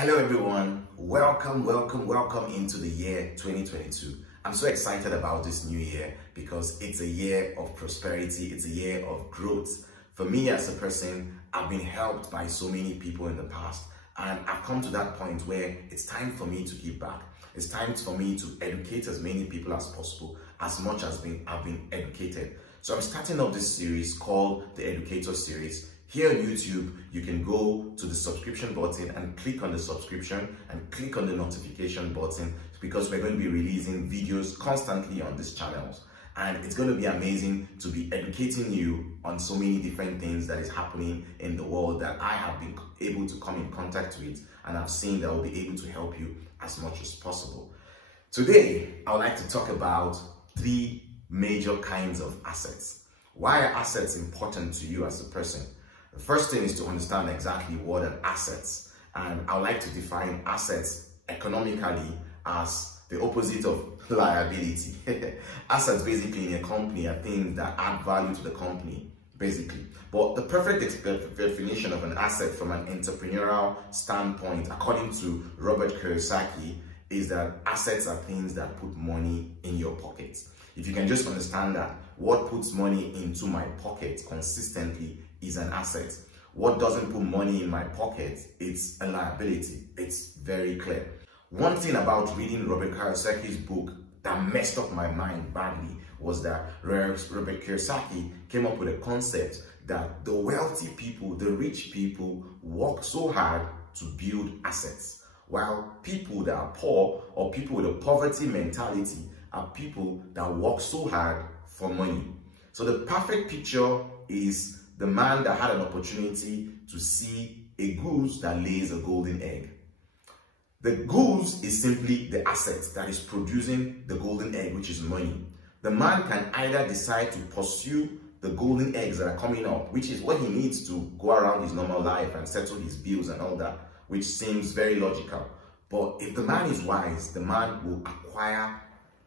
Hello everyone, welcome into the year 2022. I'm so excited about this new year because it's a year of prosperity, it's a year of growth. For me as a person, I've been helped by so many people in the past, and I've come to that point where it's time for me to give back. It's time for me to educate as many people as possible, as much as I've been educated. So I'm starting off this series called the Educator Series. Here on YouTube, you can go to the subscription button and click on the subscription and click on the notification button, because we're going to be releasing videos constantly on these channels. And it's going to be amazing to be educating you on so many different things that is happening in the world that I have been able to come in contact with, and I've seen that will be able to help you as much as possible. Today, I would like to talk about three major kinds of assets. Why are assets important to you as a person? The first thing is to understand exactly what are assets, and I would like to define assets economically as the opposite of liability. Assets basically in a company are things that add value to the company, basically. But the perfect definition of an asset from an entrepreneurial standpoint, according to Robert Kiyosaki, is that assets are things that put money in your pocket. If you can just understand that what puts money into my pocket consistently is an asset. What doesn't put money in my pocket, it's a liability. It's very clear. One thing about reading Robert Kiyosaki's book that messed up my mind badly was that Robert Kiyosaki came up with a concept that the wealthy people, the rich people, work so hard to build assets, while people that are poor or people with a poverty mentality are people that work so hard for money. So the perfect picture is the man that had an opportunity to see a goose that lays a golden egg. The goose is simply the asset that is producing the golden egg, which is money. The man can either decide to pursue the golden eggs that are coming up, which is what he needs to go around his normal life and settle his bills and all that, which seems very logical. But if the man is wise, the man will acquire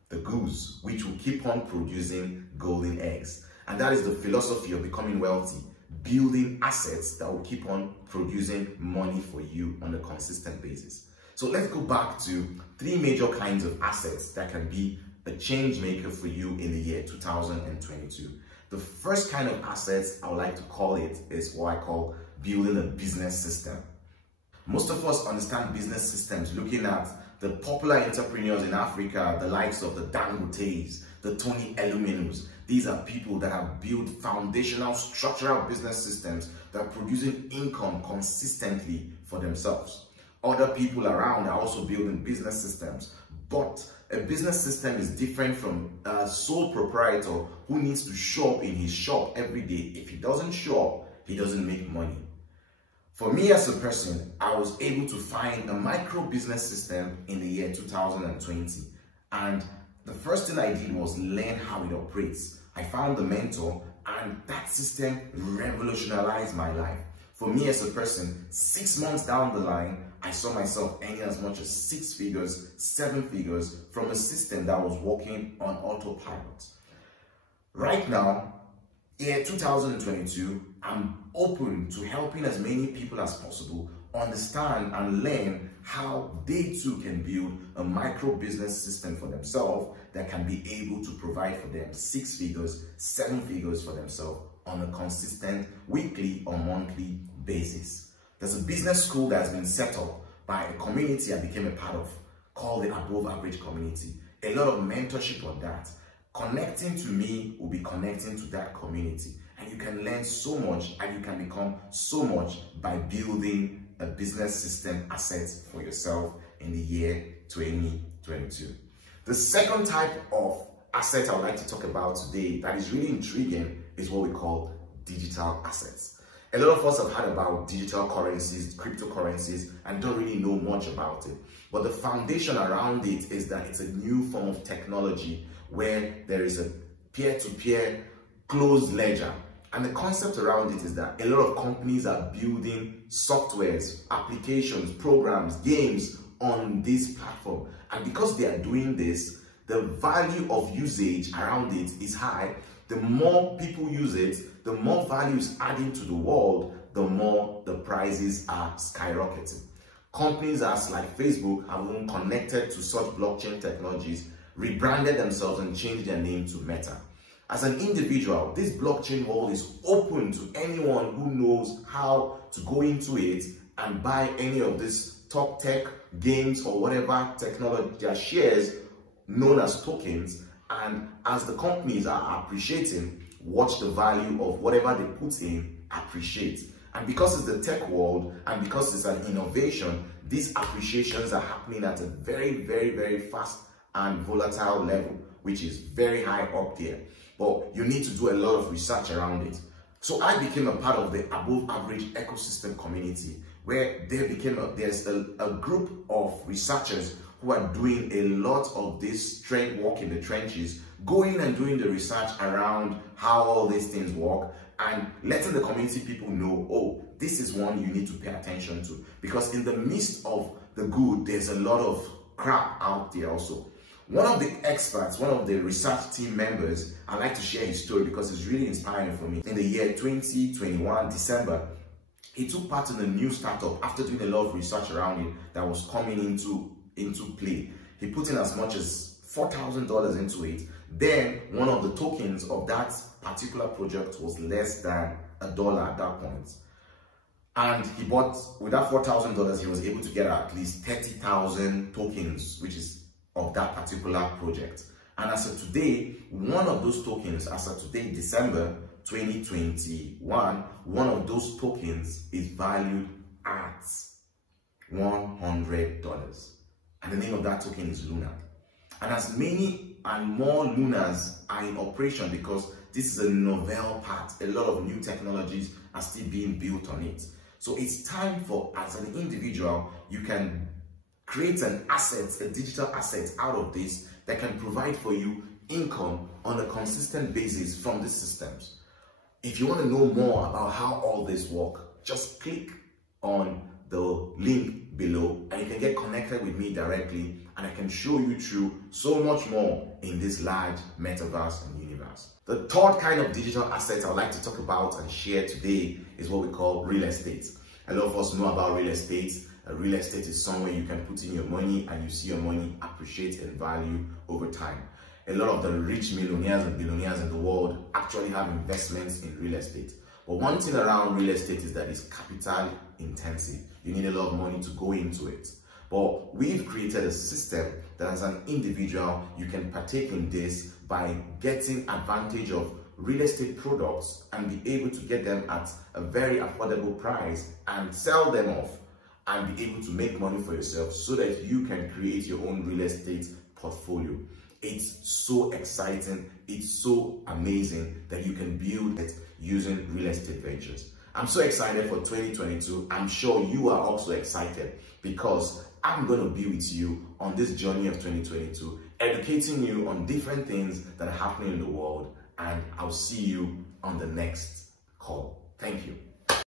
the goose, which will keep on producing golden eggs. And that is the philosophy of becoming wealthy, building assets that will keep on producing money for you on a consistent basis. So let's go back to three major kinds of assets that can be a change maker for you in the year 2022. The first kind of assets I would like to call it is what I call building a business system. Most of us understand business systems looking at the popular entrepreneurs in Africa, the likes of the Dangotes, the Tony Elumenus. These are people that have built foundational structural business systems that are producing income consistently for themselves. Other people around are also building business systems, but a business system is different from a sole proprietor who needs to show up in his shop every day. If he doesn't show up, he doesn't make money. For me as a person, I was able to find a micro business system in the year 2020, and the first thing I did was learn how it operates. I found the mentor, and that system revolutionized my life. For me as a person, 6 months down the line, I saw myself earning as much as 6 figures, 7 figures from a system that was working on autopilot. Right now, year 2022, I'm open to helping as many people as possible understand and learn how they too can build a micro business system for themselves that can be able to provide for them 6 figures, 7 figures for themselves on a consistent weekly or monthly basis. There's a business school that has been set up by a community I became a part of called the Above Average Community. A lot of mentorship on that. Connecting to me will be connecting to that community, and you can learn so much and you can become so much by building a business system assets for yourself in the year 2022. The second type of asset I would like to talk about today that is really intriguing is what we call digital assets. A lot of us have heard about digital currencies, cryptocurrencies, and don't really know much about it. But the foundation around it is that it's a new form of technology where there is a peer-to-peer closed ledger. And the concept around it is that a lot of companies are building softwares, applications, programs, games on this platform. And because they are doing this, the value of usage around it is high. The more people use it, the more value is adding to the world, the more the prices are skyrocketing. Companies as like Facebook have been connected to such blockchain technologies, rebranded themselves and changed their name to Meta. As an individual, this blockchain world is open to anyone who knows how to go into it and buy any of these top tech games or whatever technology, their shares known as tokens. And as the companies are appreciating, watch the value of whatever they put in appreciate. And because it's the tech world and because it's an innovation, these appreciations are happening at a very, very, very fast and volatile level, which is very high up there. But you need to do a lot of research around it. So I became a part of the above average ecosystem community, where there's a group of researchers who are doing a lot of this work in the trenches, going and doing the research around how all these things work and letting the community people know, oh, this is one you need to pay attention to. Because in the midst of the good, there's a lot of crap out there also. One of the experts, one of the research team members, I'd like to share his story because it's really inspiring for me. In the year 2021, December, he took part in a new startup after doing a lot of research around it that was coming into play. He put in as much as $4,000 into it. Then one of the tokens of that particular project was less than $1 at that point. And he bought, with that $4,000, he was able to get at least 30,000 tokens, which is of that particular project. And as of today, one of those tokens, as of today, December 2021, one of those tokens is valued at $100. And the name of that token is Luna. And as many and more Lunas are in operation, because this is a novel part, a lot of new technologies are still being built on it. So it's time for, as an individual, you can create an asset, a digital asset out of this that can provide for you income on a consistent basis from these systems. If you want to know more about how all this works, just click on the link below and you can get connected with me directly, and I can show you through so much more in this large metaverse and universe. The third kind of digital asset I'd like to talk about and share today is what we call real estate. A lot of us know about real estate. Real estate is somewhere you can put in your money and you see your money appreciate in value over time. A lot of the rich millionaires and billionaires in the world actually have investments in real estate. But one thing around real estate is that it's capital intensive. You need a lot of money to go into it. But we've created a system that as an individual, you can partake in this by getting advantage of real estate products and be able to get them at a very affordable price and sell them off and be able to make money for yourself so that you can create your own real estate portfolio. It's so exciting, it's so amazing that you can build it using real estate ventures. I'm so excited for 2022. I'm sure you are also excited because I'm going to be with you on this journey of 2022, educating you on different things that are happening in the world, and I'll see you on the next call. Thank you.